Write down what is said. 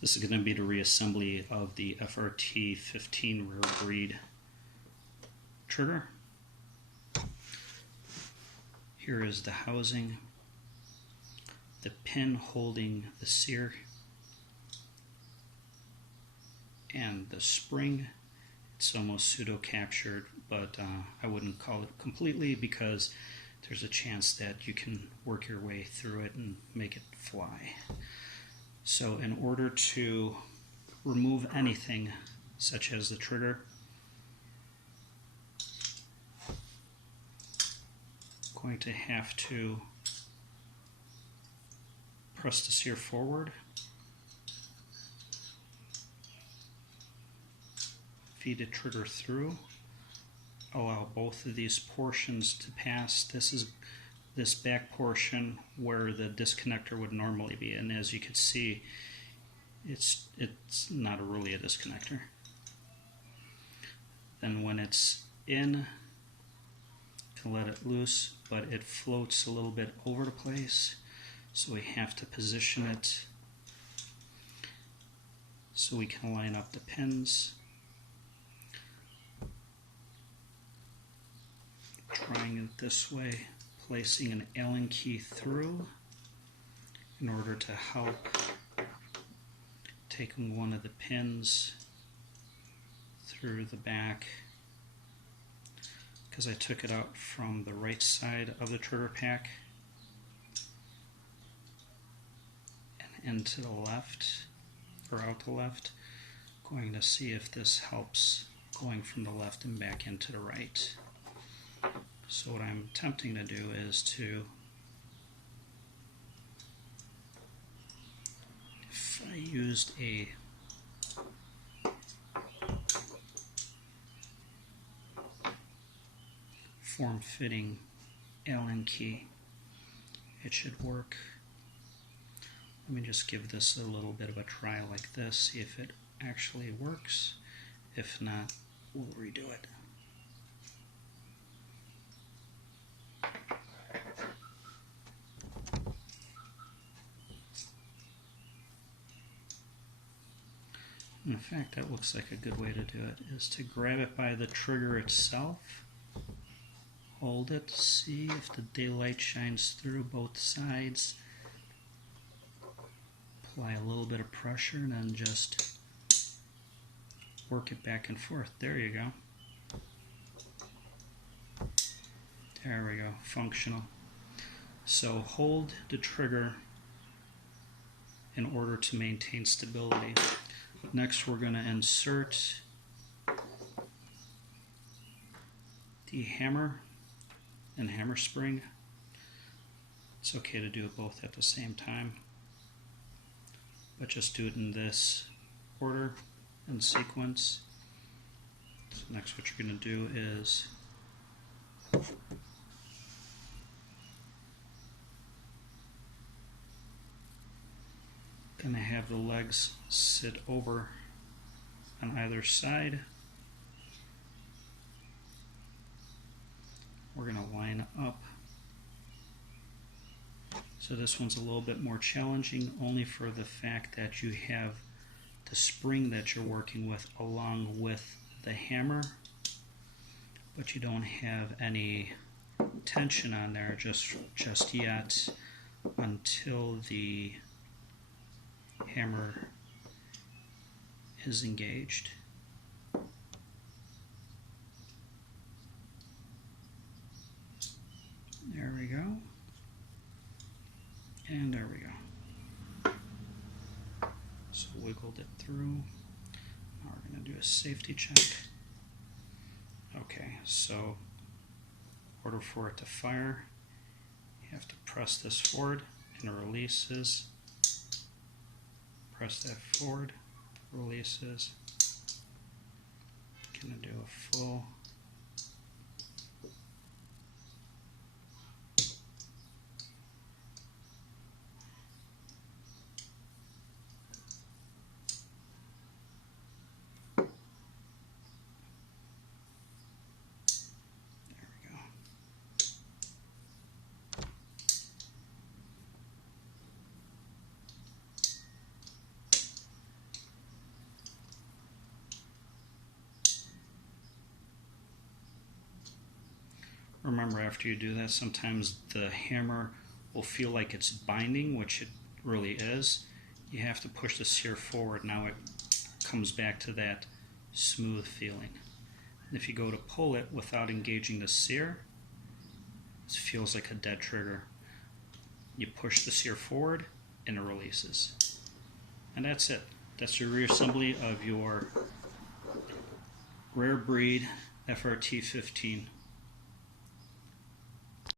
This is going to be the reassembly of the FRT-15 rare breed trigger. Here is the housing, the pin holding the sear, and the spring. It's almost pseudo-captured, but I wouldn't call it completely because there's a chance that you can work your way through it and make it fly. So in order to remove anything such as the trigger, I'm going to have to press the sear forward, feed the trigger through, allow both of these portions to pass. This is this back portion where the disconnector would normally be, and as you can see, it's not really a disconnector. Then when it's in, to let it loose, but it floats a little bit over the place, so we have to position it so we can line up the pins. Trying it this way, placing an Allen key through in order to help, taking one of the pins through the back, because I took it out from the right side of the trigger pack and into the left, or out the left. Going to see if this helps going from the left and back into the right. So what I'm attempting to do is to, if I used a form-fitting Allen key, it should work. Let me just give this a little bit of a try like this, see if it actually works. If not, we'll redo it. In fact, that looks like a good way to do it, is to grab it by the trigger itself, hold it, see if the daylight shines through both sides, apply a little bit of pressure, and then just work it back and forth. There you go. There we go, functional. So hold the trigger in order to maintain stability. Next, we're going to insert the hammer and hammer spring. It's okay to do it both at the same time, but just do it in this order and sequence. So next, what you're going to do is going to have the legs sit over on either side. We're going to line up. So this one's a little bit more challenging, only for the fact that you have the spring that you're working with along with the hammer, but you don't have any tension on there just yet until the hammer is engaged. There we go. And there we go. So wiggled it through. Now we're going to do a safety check. Okay, so in order for it to fire, you have to press this forward and it releases. Press that forward, releases. Gonna do a full. There we go. remember after you do that, sometimes the hammer will feel like it's binding, which it really is. You have to push the sear forward. Now it comes back to that smooth feeling. And if you go to pull it without engaging the sear, it feels like a dead trigger. You push the sear forward and it releases. And that's it. That's your reassembly of your Rare Breed FRT 15